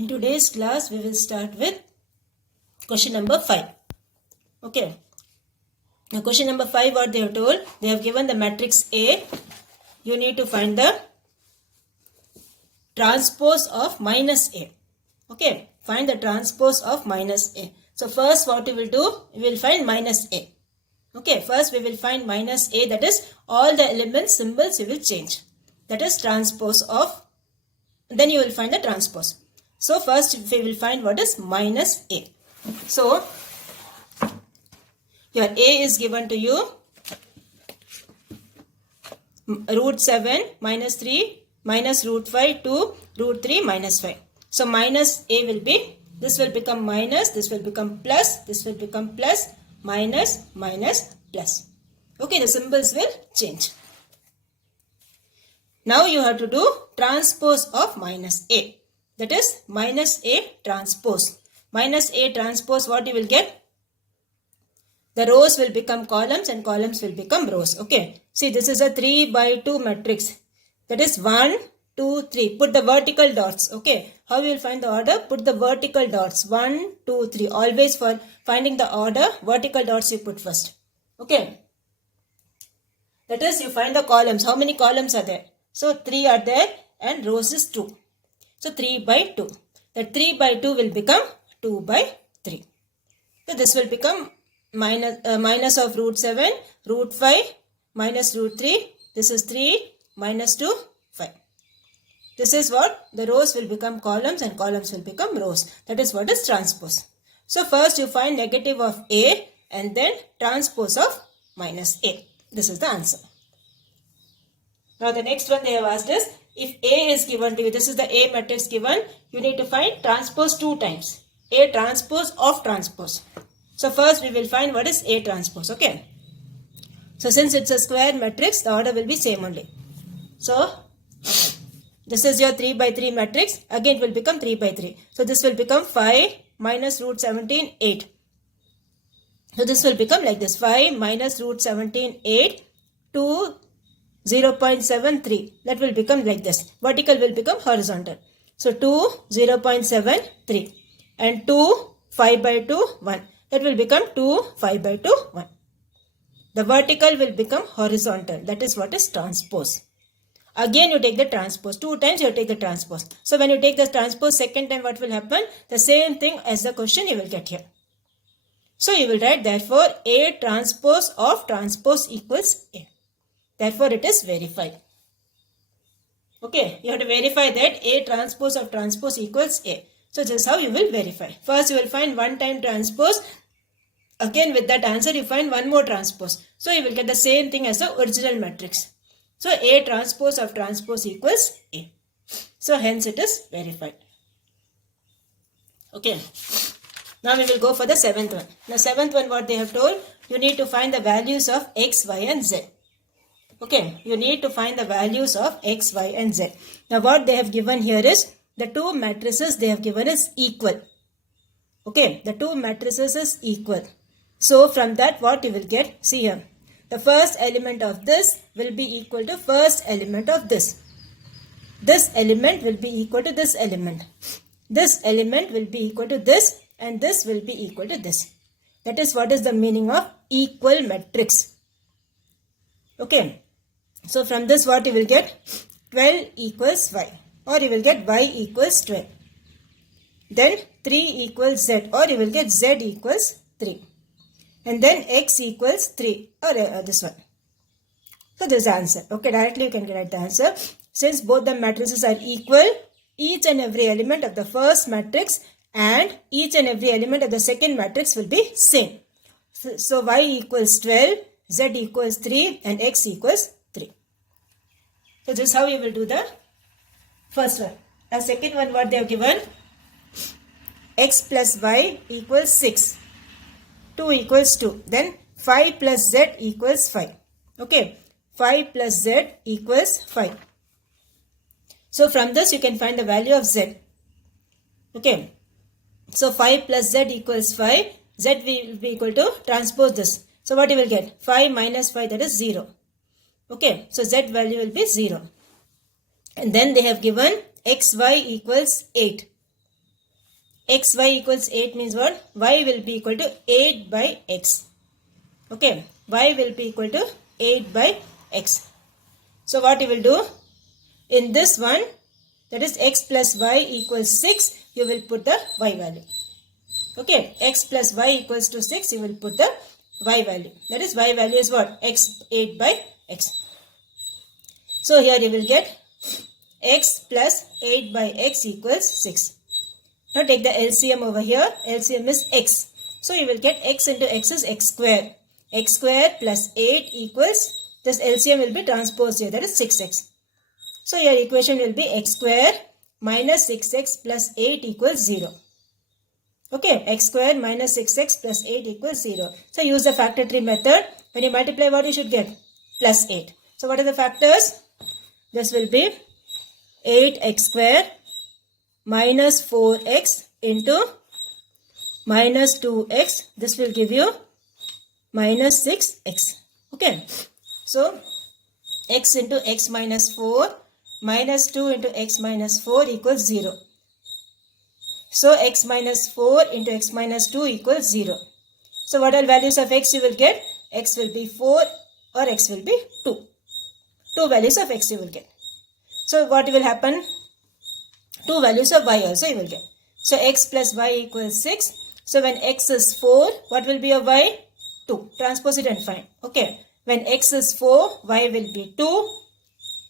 In today's class, we will start with question number 5. Okay. Now, question number 5, what they have told, they have given the matrix A. You need to find the transpose of minus A. Okay. Find the transpose of minus A. So, first what we will do, we will find minus A. Okay. First, we will find minus A. That is, all the elements, symbols, we will change. That is transpose of, then you will find the transpose. So, first we will find what is minus A. So, your A is given to you root 7 minus 3 minus root 5 to root 3 minus 5. So, minus A will be, this will become minus, this will become plus, this will become plus, minus, minus, plus. Okay, the symbols will change. Now, you have to do transpose of minus A. That is minus A transpose. Minus A transpose, what you will get? The rows will become columns and columns will become rows. Okay. See, this is a 3 by 2 matrix. That is 1, 2, 3. Put the vertical dots. Okay. How you will find the order? Put the vertical dots. 1, 2, 3. Always for finding the order, vertical dots you put first. Okay. That is, you find the columns. How many columns are there? So, 3 are there and rows is 2. So, 3 by 2. That 3 by 2 will become 2 by 3. So, this will become minus of root 7, root 5, minus root 3. This is 3, minus 2, 5. This is what? The rows will become columns and columns will become rows. That is what is transpose. So, first you find negative of A and then transpose of minus A. This is the answer. Now, the next one they have asked is, if A is given to you, this is the A matrix given, you need to find transpose 2 times. A transpose of transpose. So, first we will find what is A transpose. Okay. So, since it's a square matrix, the order will be same only. So, this is your 3 by 3 matrix. Again, it will become 3 by 3. So, this will become 5 minus root 17, 8. So, this will become like this. 5 minus root 17, 8 to 0.73. That will become like this. Vertical will become horizontal. So, 2, 0.73. And 2, 5 by 2, 1. That will become 2, 5 by 2, 1. The vertical will become horizontal. That is what is transpose. Again, you take the transpose. 2 times you take the transpose. So, when you take the transpose second time, what will happen? The same thing as the question you will get here. So, you will write therefore A transpose of transpose equals A. Therefore, it is verified. Okay, you have to verify that A transpose of transpose equals A. So, this is how you will verify. First, you will find one time transpose. Again, with that answer, you find one more transpose. So, you will get the same thing as the original matrix. So, A transpose of transpose equals A. So, hence it is verified. Okay. Now, we will go for the 7th one. The 7th one, what they have told, you need to find the values of X, Y and Z. Okay, you need to find the values of X, Y and Z. Now, what they have given here is, the two matrices they have given is equal. Okay, the two matrices is equal. So, from that what you will get, see here, the first element of this will be equal to first element of this. This element will be equal to this element. This element will be equal to this and this will be equal to this. That is what is the meaning of equal matrix. Okay. So, from this what you will get? 12 equals y, or you will get y equals 12. Then 3 equals z, or you will get z equals 3. And then x equals 3, or this one. So, this is the answer. Okay, directly you can get the answer. Since both the matrices are equal, each and every element of the first matrix and each and every element of the second matrix will be same. So, y equals 12, z equals 3 and x equals 3. So, this is how you will do the first one. The second one, what they have given, x plus y equals 6, 2 equals 2. Then 5 plus z equals 5. Okay, 5 plus z equals 5. So, from this you can find the value of z. Okay, so 5 plus z equals 5. Z will be equal to transpose this. So, what you will get? 5 minus 5, that is 0. Okay, so z value will be 0. And then they have given xy equals 8. xy equals 8 means what? Y will be equal to 8 by x. Okay, y will be equal to 8 by x. So what you will do? In this one, that is x plus y equals 6, you will put the y value. Okay, x plus y equals to 6, you will put the y value. That is y value is what? X 8 by x. So here you will get x plus 8 by x equals 6. Now take the LCM over here. LCM is x. So you will get x into x is x square. X square plus 8 equals, this LCM will be transposed here. That is 6x. So your equation will be x square minus 6x plus 8 equals 0. Okay, x square minus 6x plus 8 equals 0. So use the factor tree method. When you multiply, what you should get? Plus 8. So what are the factors? This will be 8x square minus 4x into minus 2x. This will give you minus 6x. Okay. So x into x minus 4 minus 2 into x minus 4 equals 0. So x minus 4 into x minus 2 equals 0. So what are values of x you will get? X will be 4 or x will be 2. Two values of x you will get. So what will happen? Two values of y also you will get. So x plus y equals 6. So when x is 4, what will be a y? 2. Transpose it and find. Okay. When x is 4, y will be 2.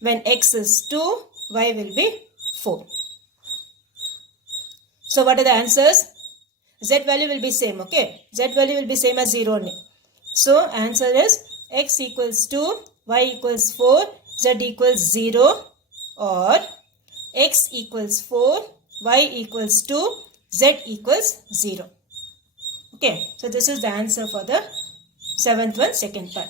When x is 2, y will be 4. So what are the answers? Z value will be same. Okay. Z value will be same as 0 only. So answer is x equals 2, y equals 4, z equals 0, or x equals 4, y equals 2, z equals 0. Okay. So this is the answer for the 7th one, second part.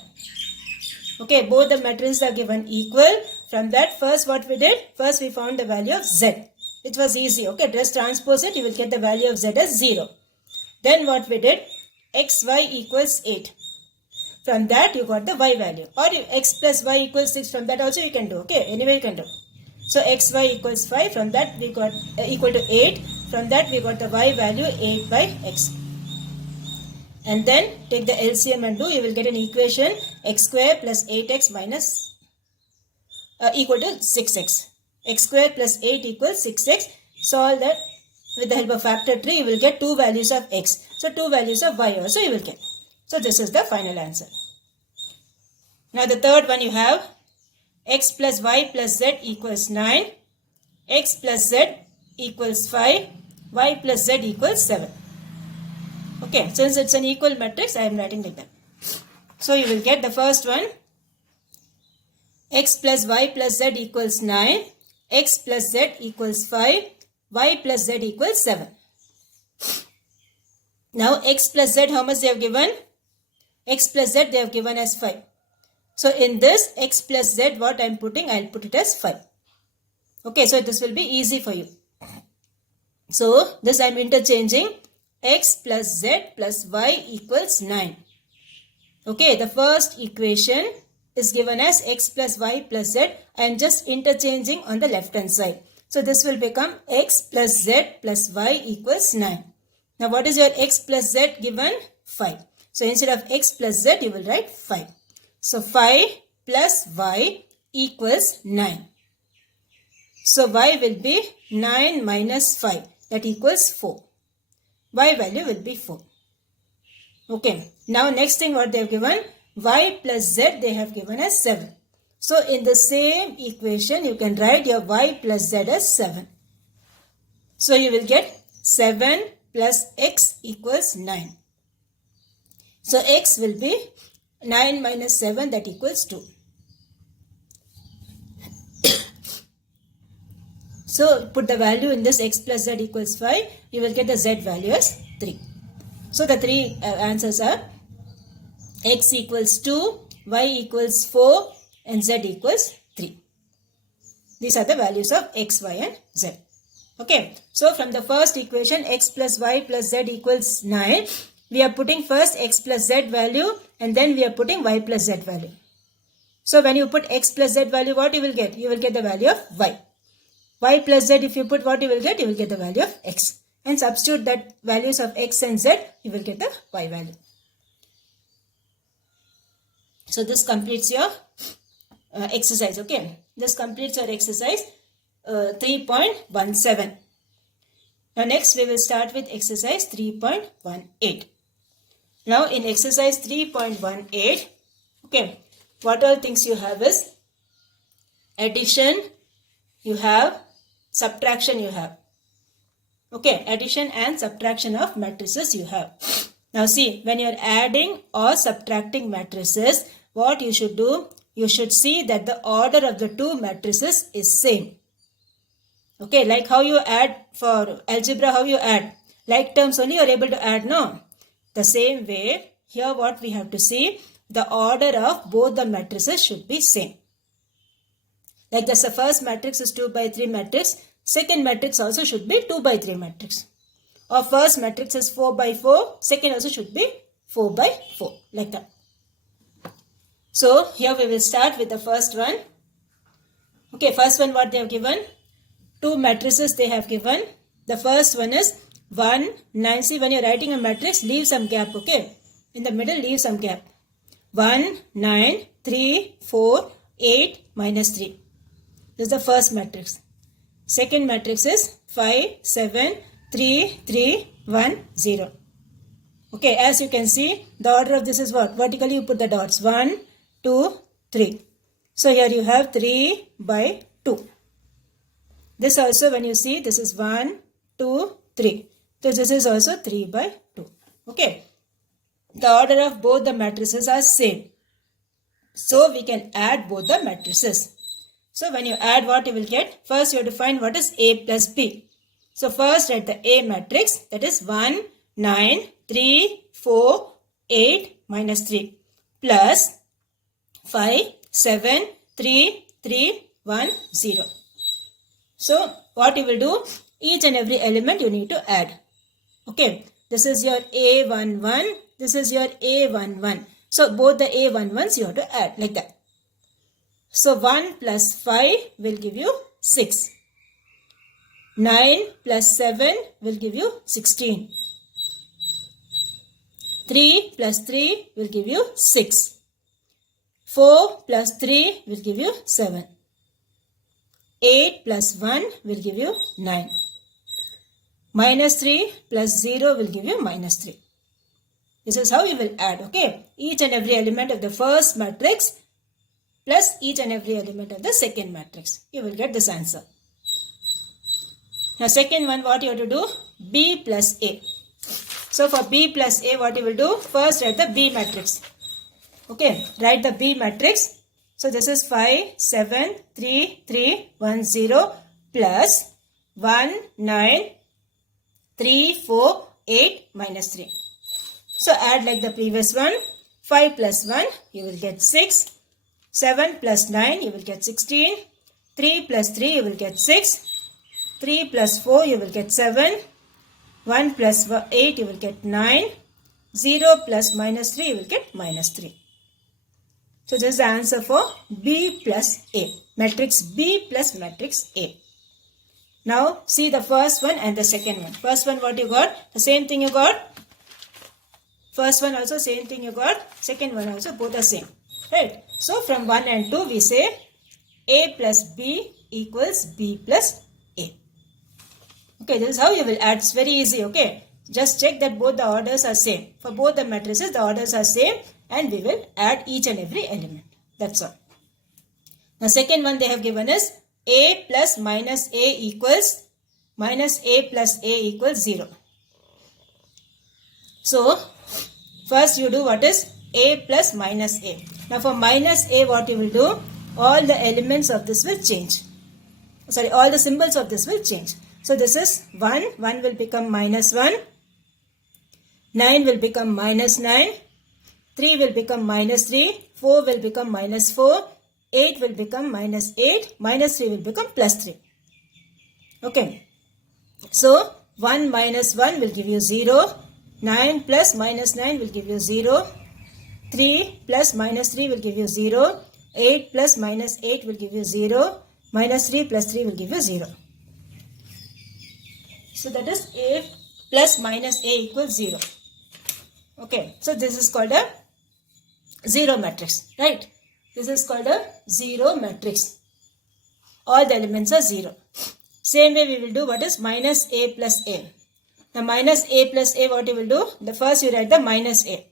Okay. Both the matrices are given equal. From that, first what we did? First we found the value of z. It was easy. Okay. Just transpose it. You will get the value of z as 0. Then what we did? xy equals 8. From that you got the y value. Or x plus y equals 6. From that also you can do. Okay. Anyway you can do. So xy equals 5. From that we got equal to 8. From that we got the y value 8 by x. And then take the LCM and do. You will get an equation x square plus 8x minus equal to 6x. X square plus 8 equals 6x. Solve that with the help of factor tree. You will get two values of x. So two values of y also you will get. So this is the final answer. Now the third one you have x plus y plus z equals 9. X plus z equals 5. Y plus z equals 7. Okay, since it's an equal matrix, I am writing like that. So you will get the first one. X plus y plus z equals 9. X plus z equals 5. Y plus z equals 7. Now x plus z, how much they have given? X plus z they have given as 5. So in this x plus z, what I am putting, I will put it as 5. Okay, so this will be easy for you. So this I am interchanging. X plus z plus y equals 9. Okay, the first equation is given as x plus y plus z. I am just interchanging on the left hand side. So this will become x plus z plus y equals 9. Now what is your x plus z given? 5. So instead of x plus z, you will write 5. So 5 plus y equals 9. So y will be 9 minus 5. That equals 4. Y value will be 4. Okay. Now next thing what they have given? Y plus z they have given as 7. So in the same equation you can write your y plus z as 7. So you will get 7 plus x equals 9. So x will be 9 minus 7, that equals 2. So put the value in this x plus z equals 5. You will get the z value as 3. So the three answers are x equals 2, y equals 4 and z equals 3. These are the values of x, y and z. Okay. So from the first equation x plus y plus z equals 9. We are putting first x plus z value and then we are putting y plus z value. So when you put x plus z value, what you will get? You will get the value of y. Y plus z, if you put what you will get? You will get the value of x. and substitute that values of x and z, you will get the y value. So this completes your exercise. Okay, this completes your exercise 3.17. Now next we will start with exercise 3.18. Now in exercise 3.18, okay, what all things you have is addition, you have subtraction, you have. Okay, addition and subtraction of matrices you have. Now see, when you are adding or subtracting matrices, what you should do? You should see that the order of the two matrices is same. Okay, like how you add for algebra, how you add. Like terms only you are able to add, no? The same way, here what we have to see, the order of both the matrices should be same. Like the first matrix is 2 by 3 matrix, second matrix also should be 2 by 3 matrix. Or first matrix is 4 by 4, second also should be 4 by 4, like that. So here we will start with the first one. Okay, first one what they have given? Two matrices they have given. The first one is 1, 9. See, when you are writing a matrix, leave some gap, okay? In the middle, leave some gap. 1, 9, 3, 4, 8, minus 3. This is the first matrix. Second matrix is 5, 7, 3, 3, 1, 0. Okay, as you can see, the order of this is what? Vertically you put the dots. 1, 2, 3. So here you have 3 by 2. This also when you see, this is 1, 2, 3. So this is also 3 by 2. Okay. The order of both the matrices are same. So we can add both the matrices. So when you add, what you will get? First you have to find what is A plus B. So first write the A matrix, that is 1, 9, 3, 4, 8, minus 3 plus 5, 7, 3, 3, 1, 0. So what you will do? Each and every element you need to add. Okay, this is your A11, this is your A11. So both the A11s you have to add like that. So 1 plus 5 will give you 6. 9 plus 7 will give you 16. 3 plus 3 will give you 6. 4 plus 3 will give you 7. 8 plus 1 will give you 9. Minus 3 plus 0 will give you minus 3. This is how you will add, okay? Each and every element of the first matrix plus each and every element of the second matrix. You will get this answer. Now second one, what you have to do? B plus A. So for B plus A, what you will do? First write the B matrix. Okay, write the B matrix. So this is 5, 7, 3, 3, 1, 0 plus 1, 9, 3, 4, 8, minus 3. So add like the previous one. 5 plus 1, you will get 6. 7 plus 9, you will get 16. 3 plus 3, you will get 6. 3 plus 4, you will get 7. 1 plus 8, you will get 9. 0 plus minus 3, you will get minus 3. So this is the answer for B plus A. Matrix B plus matrix A. Now see the first one and the second one. First one what you got? The same thing you got. First one also same thing you got. Second one also both the same. Right. So from 1 and 2 we say A plus B equals B plus A. Okay, this is how you will add. It's very easy. Okay. Just check that both the orders are same. For both the matrices the orders are same. And we will add each and every element. That's all. Now second one they have given is A plus minus A equals minus A plus A equals 0. So first you do what is A plus minus A. Now for minus A what you will do? All the elements of this will change. Sorry, all the symbols of this will change. So this is 1. 1 will become minus 1. 9 will become minus 9. 3 will become minus 3, 4 will become minus 4, 8 will become minus 8, minus 3 will become plus 3. Okay. So 1 minus 1 will give you 0, 9 plus minus 9 will give you 0, 3 plus minus 3 will give you 0, 8 plus minus 8 will give you 0, minus 3 plus 3 will give you 0. So that is A plus minus A equals 0. Okay, so this is called a zero matrix, right? This is called a zero matrix. All the elements are 0. Same way we will do what is minus A plus A. Now minus A plus A, what you will do? The first you write the minus A.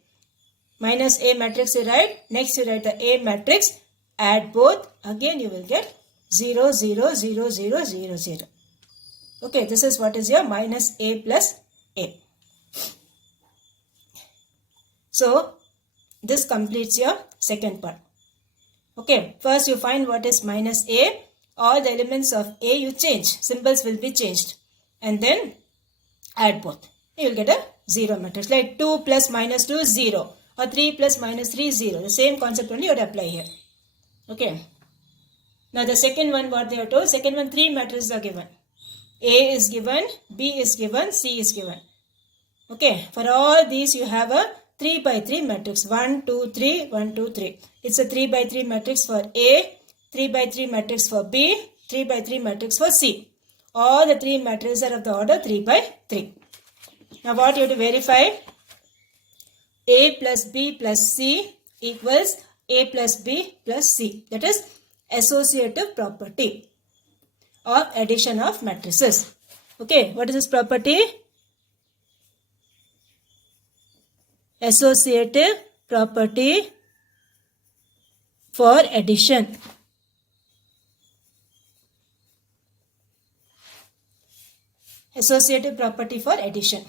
Minus A matrix you write. Next you write the A matrix. Add both. Again you will get 0, 0, 0, 0, 0, 0. Okay, this is what is your minus A plus A. So, this completes your second part. Okay, first you find what is minus A. All the elements of A you change. Symbols will be changed. And then add both. You will get a 0 matrix. Like 2 plus minus 2 is 0. Or 3 plus minus 3 is 0. The same concept only you would apply here. Okay. Now the second one, what they are told, second one, 3 matrices are given. A is given, B is given, C is given. Okay, for all these you have a 3 by 3 matrix. 1, 2, 3, 1, 2, 3. It's a 3 by 3 matrix for A, 3 by 3 matrix for B, 3 by 3 matrix for C. All the 3 matrices are of the order 3 by 3. Now what you have to verify? A plus B plus C equals A plus B plus C. That is associative property of addition of matrices. Okay, what is this property? Associative property for addition. Associative property for addition.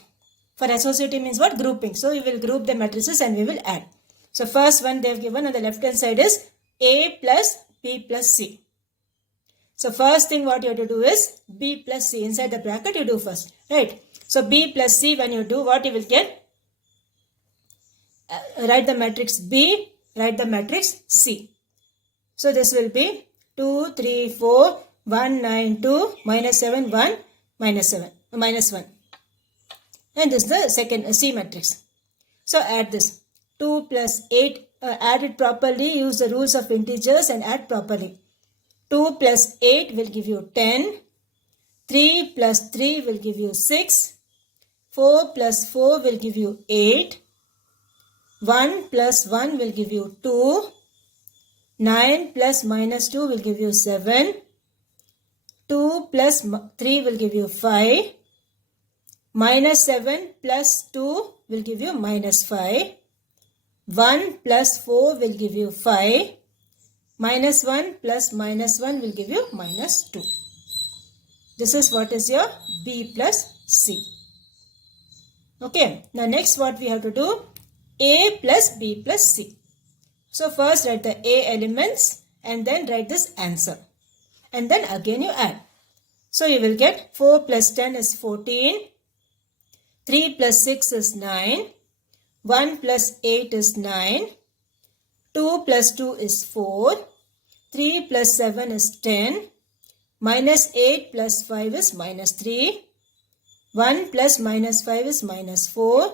For associative means what? Grouping. So we will group the matrices and we will add. So first one they have given on the left hand side is A plus B plus C. So first thing what you have to do is B plus C. Inside the bracket you do first. Right. So B plus C, when you do, what you will get? Write the matrix B, write the matrix C. So this will be 2, 3, 4, 1, 9, 2, minus 7, 1, minus 7, minus 1. And this is the second C matrix. So add this. 2 plus 8, add it properly, use the rules of integers and add properly. 2 plus 8 will give you 10. 3 plus 3 will give you 6. 4 plus 4 will give you 8. 1 plus 1 will give you 2. 9 plus minus 2 will give you 7. 2 plus 3 will give you 5. Minus 7 plus 2 will give you minus 5. 1 plus 4 will give you 5. Minus 1 plus minus 1 will give you minus 2. This is what is your B plus C. Okay. Now next what we have to do? A plus B plus C. So first write the A elements and then write this answer. And then again you add. So you will get 4 plus 10 is 14. 3 plus 6 is 9. 1 plus 8 is 9. 2 plus 2 is 4. 3 plus 7 is 10. Minus 8 plus 5 is minus 3. 1 plus minus 5 is minus 4.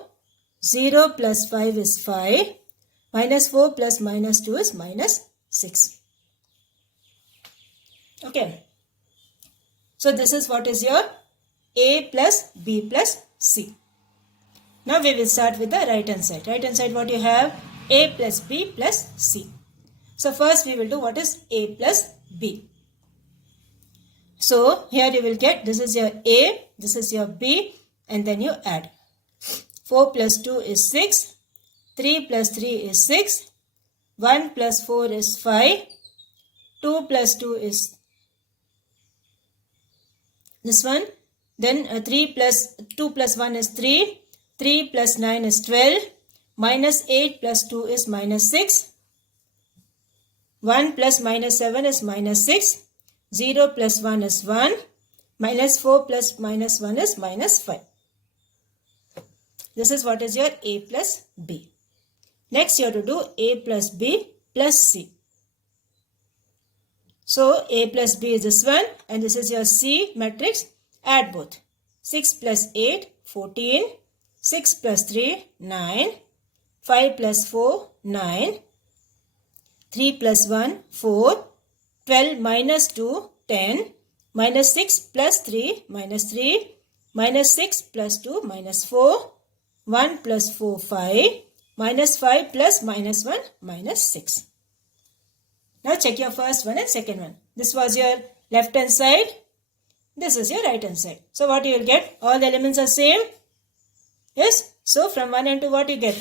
0 plus 5 is 5. Minus 4 plus minus 2 is minus 6. Okay. So this is what is your A plus B plus C. Now we will start with the right hand side. Right hand side what you have? A plus B plus C. So first we will do what is A plus B. So here you will get, this is your A, this is your B, and then you add. 4 plus 2 is 6. 3 plus 3 is 6. 1 plus 4 is 5. 2 plus 2 is this one. Then 3 plus 2 plus 1 is 3. 3 plus 9 is 12. Minus 8 plus 2 is minus 6. 1 plus minus 7 is minus 6. 0 plus 1 is 1. Minus 4 plus minus 1 is minus 5. This is what is your A plus B. Next you have to do A plus B plus C. So A plus B is this one and this is your C matrix. Add both. 6 plus 8, 14. 6 plus 3, 9. 5 plus 4, 9. 3 plus 1, 4. 12 minus 2, 10. Minus 6 plus 3, minus 3. minus 6 plus 2 minus 4, 1 plus 4 5, minus 5 plus minus 1 minus 6. Now check your first one and second one. This was your left hand side. This is your right hand side. So what you will get? All the elements are same. Yes. So from 1 and 2 what you get?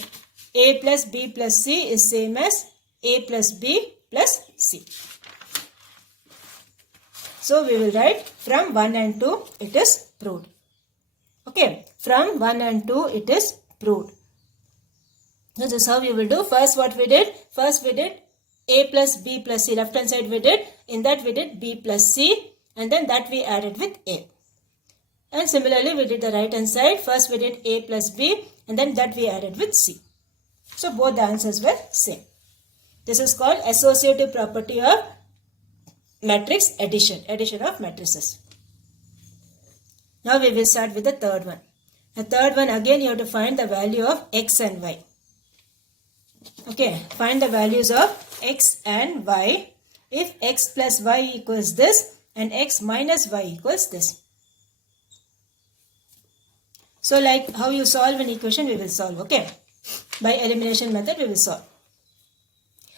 A plus B plus C is same as A plus B plus C. So we will write from 1 and 2 it is proved. Okay. From 1 and 2 it is proved. So this is how we will do. First what we did? First we did A plus B plus C. Left hand side we did. In that we did B plus C. And then that we added with A. And similarly we did the right hand side. First we did A plus B. And then that we added with C. So both the answers were same. This is called associative property of matrix addition. Addition of matrices. Now we will start with the third one. The third one again you have to find the value of X and Y. Okay, find the values of X and Y. If X plus Y equals this and X minus Y equals this. So like how you solve an equation we will solve. Okay, by elimination method we will solve.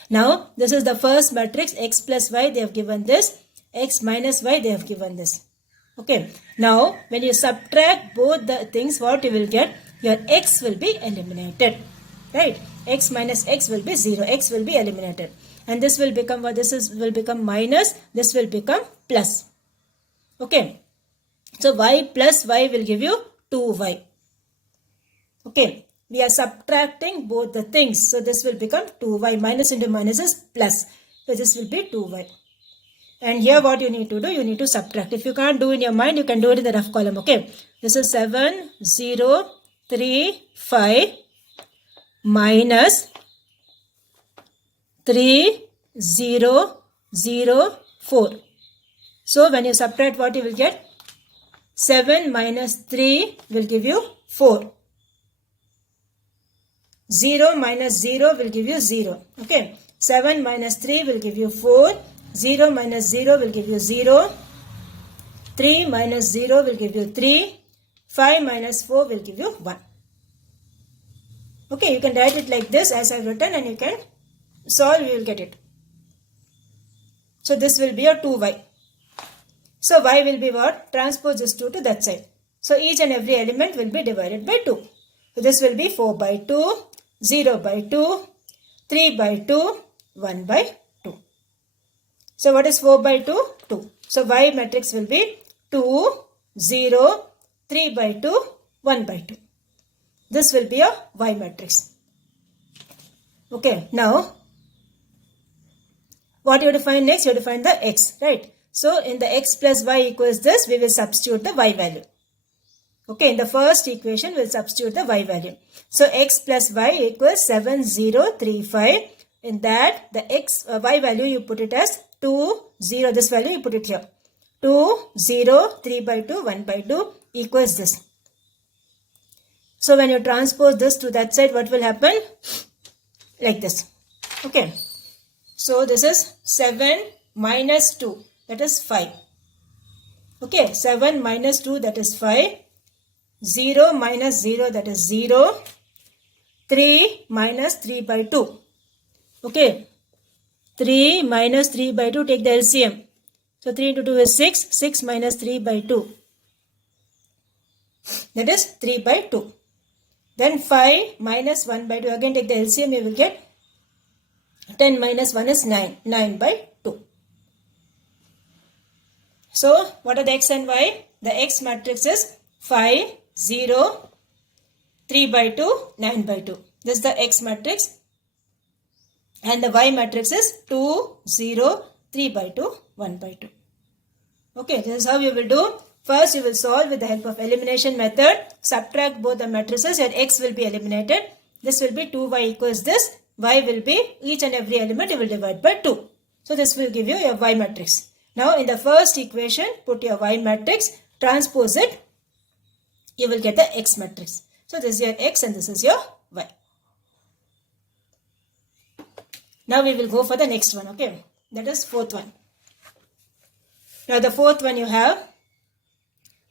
Now this is the first matrix. X plus Y they have given this. X minus Y they have given this. Okay, now when you subtract both the things what you will get? Your X will be eliminated. Right, X minus X will be 0. X will be eliminated. And this will become what? This is will become minus. This will become plus. Okay. So Y plus Y will give you 2Y. Okay. We are subtracting both the things. So this will become 2Y. Minus into minus is plus. So this will be 2Y. And here what you need to do? You need to subtract. If you can't do in your mind, you can do it in the rough column. Okay. This is 7, 0, 3, 5 minus 3, 0, 0, 4. So when you subtract what you will get? 7 minus 3 will give you 4. 0 minus 0 will give you 0. Okay. 7 minus 3 will give you 4. 0 minus 0 will give you 0. 3 minus 0 will give you 3. 5 minus 4 will give you 1. Okay, you can write it like this as I've written and you can solve, you will get it. So this will be your 2Y. So Y will be what? Transpose this 2 to that side. So each and every element will be divided by 2. So this will be 4 by 2, 0 by 2, 3 by 2, 1 by 2. So what is 4 by 2? 2. So Y matrix will be 2, 0, 3 by 2, 1 by 2. This will be a Y matrix. Okay, now what you have to find next? You have to find the X, right? So in the X plus Y equals this, we will substitute the Y value. Okay, in the first equation, we will substitute the Y value. So X plus Y equals 7035. In that, the Y value you put it as 2, 0. This value you put it here. 2, 0, 3 by 2, 1 by 2 equals this. So when you transpose this to that side, what will happen? Like this. Okay. So this is 7 minus 2. That is 5. Okay. 7 minus 2. That is 5. 0 minus 0. That is 0. 3 minus 3 by 2. Okay. 3 minus 3 by 2. Take the LCM. So 3 into 2 is 6. 6 minus 3 by 2. That is 3 by 2. Then 5 minus 1 by 2. Again take the LCM. You will get 10 minus 1 is 9. 9 by 2. So what are the X and Y? The X matrix is 5, 0, 3 by 2, 9 by 2. This is the X matrix. And the Y matrix is 2, 0, 3 by 2, 1 by 2. Okay, this is how you will do. First, you will solve with the help of elimination method. Subtract both the matrices and X will be eliminated. This will be 2Y equals this. Y will be each and every element you will divide by 2. So this will give you your Y matrix. Now in the first equation, put your Y matrix, transpose it. You will get the X matrix. So this is your X and this is your Y. Now we will go for the next one. Okay, that is fourth one. Now the fourth one you have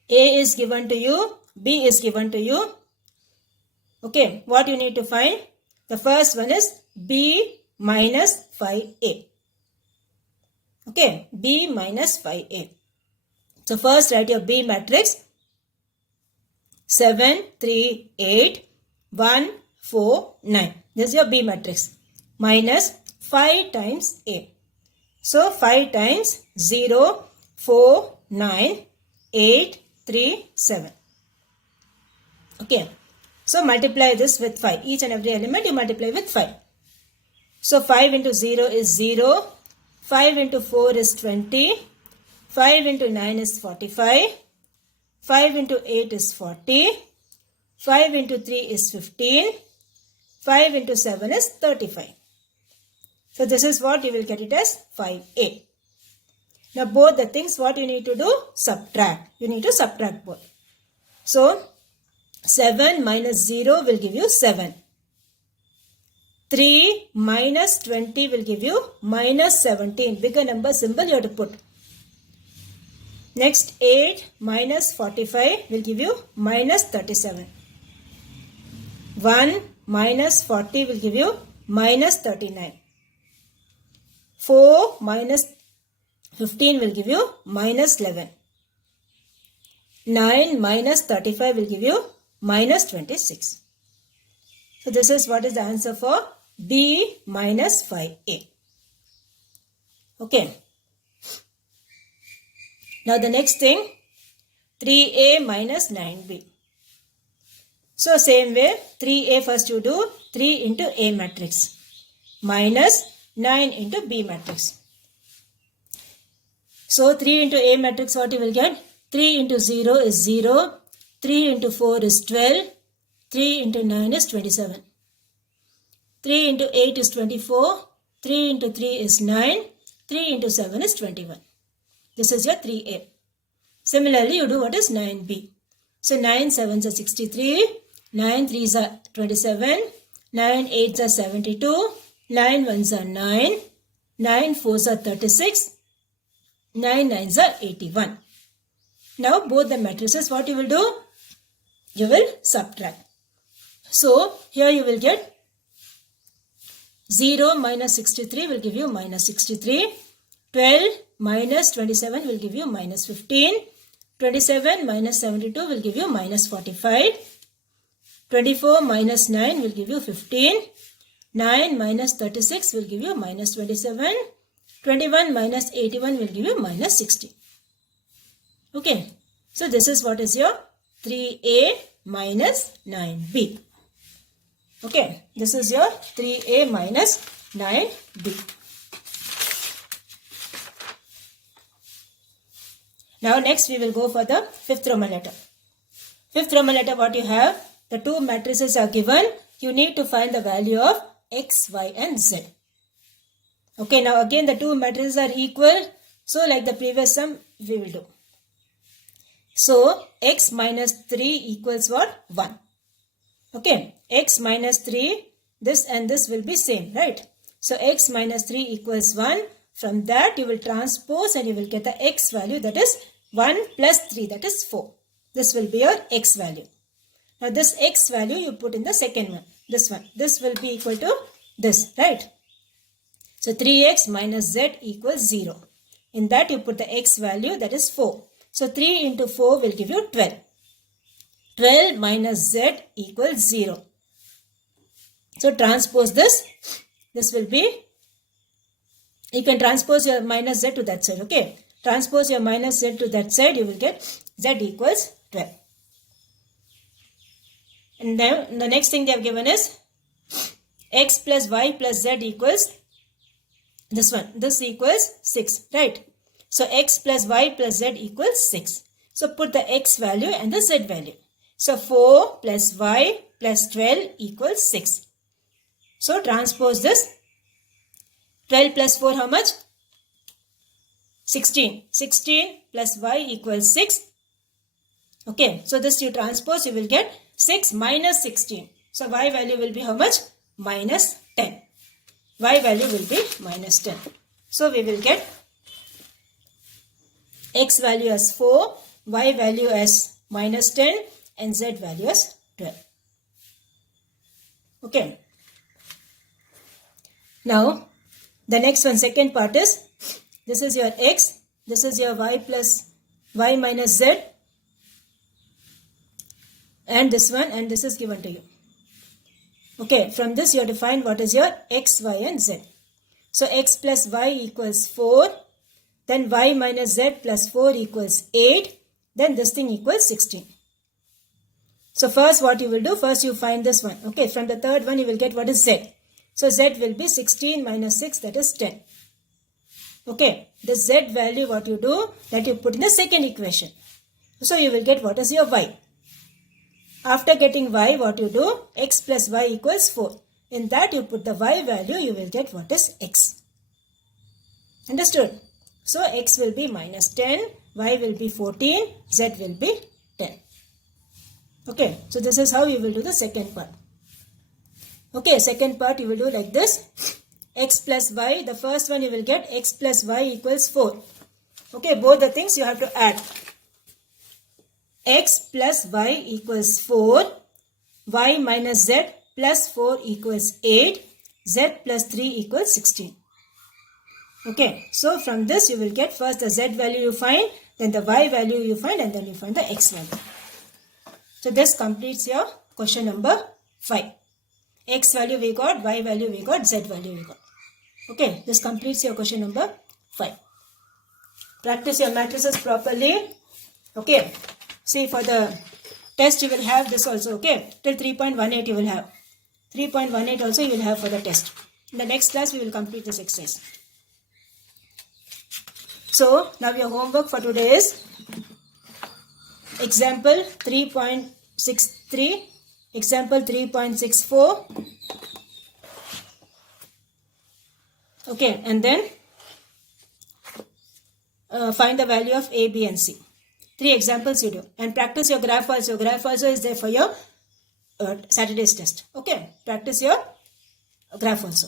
A is given to you, B is given to you. Okay, what you need to find? The first one is B minus 5A. Okay, B minus 5A. So first write your B matrix. 7, 3, 8, 1, 4, 9. This is your B matrix. Minus 5 times A. So 5 times 0, 4, 9, 8, 3, 7. Okay. So multiply this with 5. Each and every element you multiply with 5. So 5 into 0 is 0. 5 into 4 is 20. 5 into 9 is 45. 5 into 8 is 40. 5 into 3 is 15. 5 into 7 is 35. So this is what you will get it as 5A. Now both the things what you need to do? Subtract. You need to subtract both. So 7 minus 0 will give you 7. 3 minus 20 will give you minus 17. Bigger number symbol you have to put. Next 8 minus 45 will give you minus 37. 1 minus 40 will give you minus 39. 4 minus 15 will give you minus 11. 9 minus 35 will give you minus 26. So this is what is the answer for B minus 5A. Okay. Now the next thing, 3A minus 9B. So same way, 3A first you do 3 into A matrix minus 9 into B matrix. So 3 into A matrix what you will get? 3 into 0 is 0. 3 into 4 is 12. 3 into 9 is 27. 3 into 8 is 24. 3 into 3 is 9. 3 into 7 is 21. This is your 3A. Similarly, you do what is 9B. So 9 7s are 63. 9 3s are 27. 9 8s are 72. 9 1s are 9. 9 4s are 36. 9 9s are 81. Now both the matrices what you will do? You will subtract. So here you will get 0 minus 63 will give you minus 63. 12 minus 27 will give you minus 15. 27 minus 72 will give you minus 45. 24 minus 9 will give you 15. 9 minus 36 will give you minus 27. 21 minus 81 will give you minus 60. Okay. So this is what is your 3A minus 9B. Okay. This is your 3A minus 9B. Now next we will go for the fifth Roman letter. Fifth Roman letter what you have? The two matrices are given. You need to find the value of x, y and z. Okay, now again the two matrices are equal. So like the previous sum we will do. So x minus 3 equals what? 1. Okay, x minus 3, this and this will be same, right? So x minus 3 equals 1. From that you will transpose and you will get the x value, that is 1 plus 3, that is 4. This will be your x value. Now this x value you put in the second one. This one. This will be equal to this, right? So 3x minus z equals 0. In that you put the x value, that is 4. So 3 into 4 will give you 12. 12 minus z equals 0. So transpose this. This will be, you can transpose your minus z to that side, okay? Transpose your minus z to that side, you will get z equals 12. And then the next thing they have given is x plus y plus z equals this one. This equals 6, right? So x plus y plus z equals 6. So put the x value and the z value. So 4 plus y plus 12 equals 6. So transpose this. 12 plus 4 how much? 16. 16 plus y equals 6. Okay, so this you transpose, you will get 6 minus 16. So y value will be how much? Minus 10. Y value will be minus 10. So we will get x value as 4, y value as minus 10 and z value as 12. Okay. Now, the next one, second part is, this is your x, this is your y plus y minus z, and this one, and this is given to you. Okay, from this you have to find what is your x, y and z. So x plus y equals 4, then y minus z plus 4 equals 8, then this thing equals 16. So first what you will do, first you find this one. Okay, from the third one you will get what is z. So z will be 16 minus 6, that is 10. Okay, the z value what you do, that you put in the second equation. So you will get what is your y. After getting y, what you do, x plus y equals 4. In that you put the y value, you will get what is x. Understood? So x will be minus 10, y will be 14, z will be 10. Okay, so this is how you will do the second part. Okay, second part you will do like this. X plus y, the first one you will get x plus y equals 4. Okay, both the things you have to add. X plus y equals 4, y minus z plus 4 equals 8, z plus 3 equals 16. Okay, so from this you will get first the z value you find, then the y value you find, and then you find the x value. So this completes your question number 5. X value we got, y value we got, z value we got. Okay, this completes your question number 5. Practice your matrices properly. Okay, see for the test you will have this also. Okay, till 3.18 you will have. 3.18 also you will have for the test. In the next class we will complete this exercise. So now your homework for today is example 3.63, example 3.64. Okay, and then find the value of A, B and C. 3 examples you do. And practice your graph also. Graph also is there for your Saturday's test. Okay, practice your graph also.